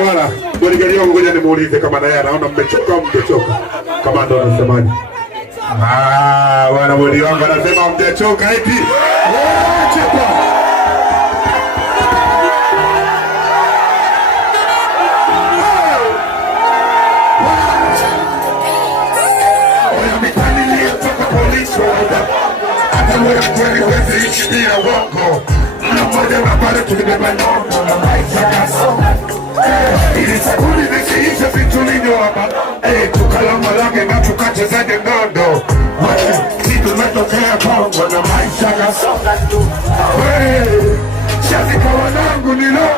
Bwana, bodigadi wangu ngoja nimuulize kama naye anaona mmechoka au mmechoka. Kama ndo anasemaje? Bwana bodi wangu anasema mmechoka eti. Choka. Oya mitani leo toka polisi wada. Hata wewe kweli wezi ishi bila wako. Mmoja na pale tulibeba nono na maisha kasonga. Ili sabuni nisiisha vitulivyo hapa. Tukalama lage na tukachezaje ngondo. Si tumetokea Kongo na maisha kasonga tu. Shazika wanangu nilo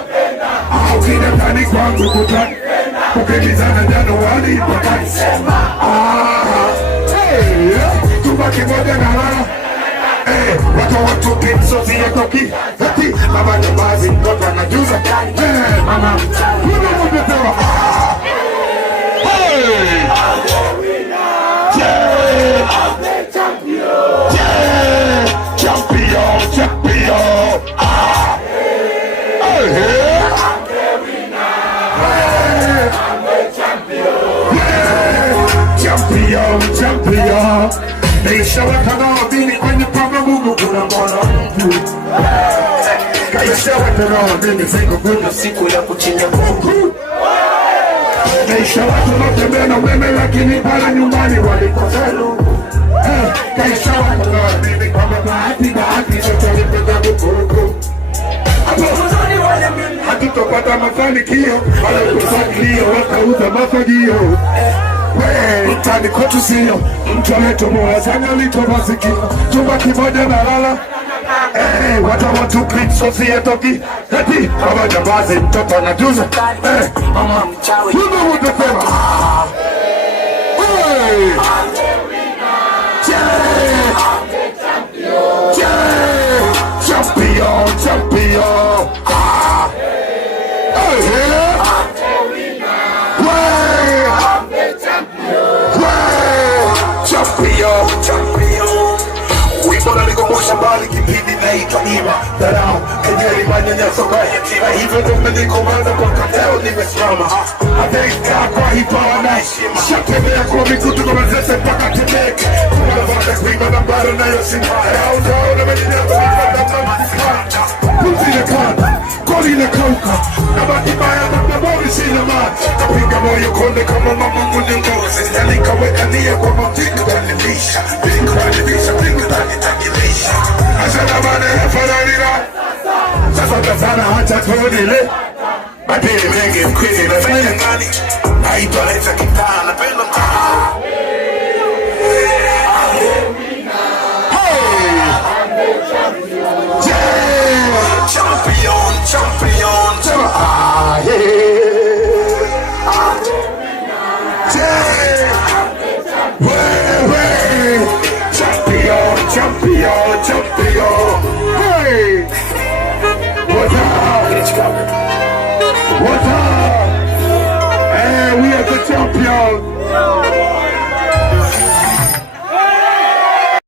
au kina tani kwangu kutani. Kukimizana Januari mpaka Disemba. Tubaki moja na hala. Watu pizzo zile toki hati mama nyambazi mtoto anajuza mama kuna mpepewa champion Nishawa bini kwenye pamba Mungu kuna mwana mtu Kaishawa bini zingu kuna siku ya kuchinja Mungu Kaishawa tunatembea na umeme lakini pala nyumbani walikoselu Kaishawa bini kwamba bahati sote walipenda Mungu Hatutopata mafanikio wala kusakilio wakauza mafagio Mtani kwetu siyo mtu aletomoa sana litoma sikio chumba kimoja na lala watu pizzo siyetoki hati kama jambazi mtoto anajuza mama mchawi huno utapema champion Wibona nikumusha mbali kipindi naitwa Ima Darao, kejeli manyanyaso kwa yatima Hivyo ndo nilikomanda kwa kateo nimesimama Amerika kwa hipawa na heshima Shatembea kwa mikutu kwa mazese mpaka Temeke Kuna vada kuimba na mbaro na yosimba Yao ndao na medina kwa mifata mafukanda Pumzi na kanda, koli na kauka Na batibaya na mabori sina maji Kapinga moyo konde kama mamungu ni ngozi Yalikaweka nia kwa mafika tanilisha Pingu tanilisha, pingu tanitakilisha Asana mane ya fananina Sasa tazana hacha tuonile Madili mengi mkwini na fanya ngani Haitwa leta kitaa na penda mtaa Champion. Hey! What's up? What's up? Hey, we are the champions.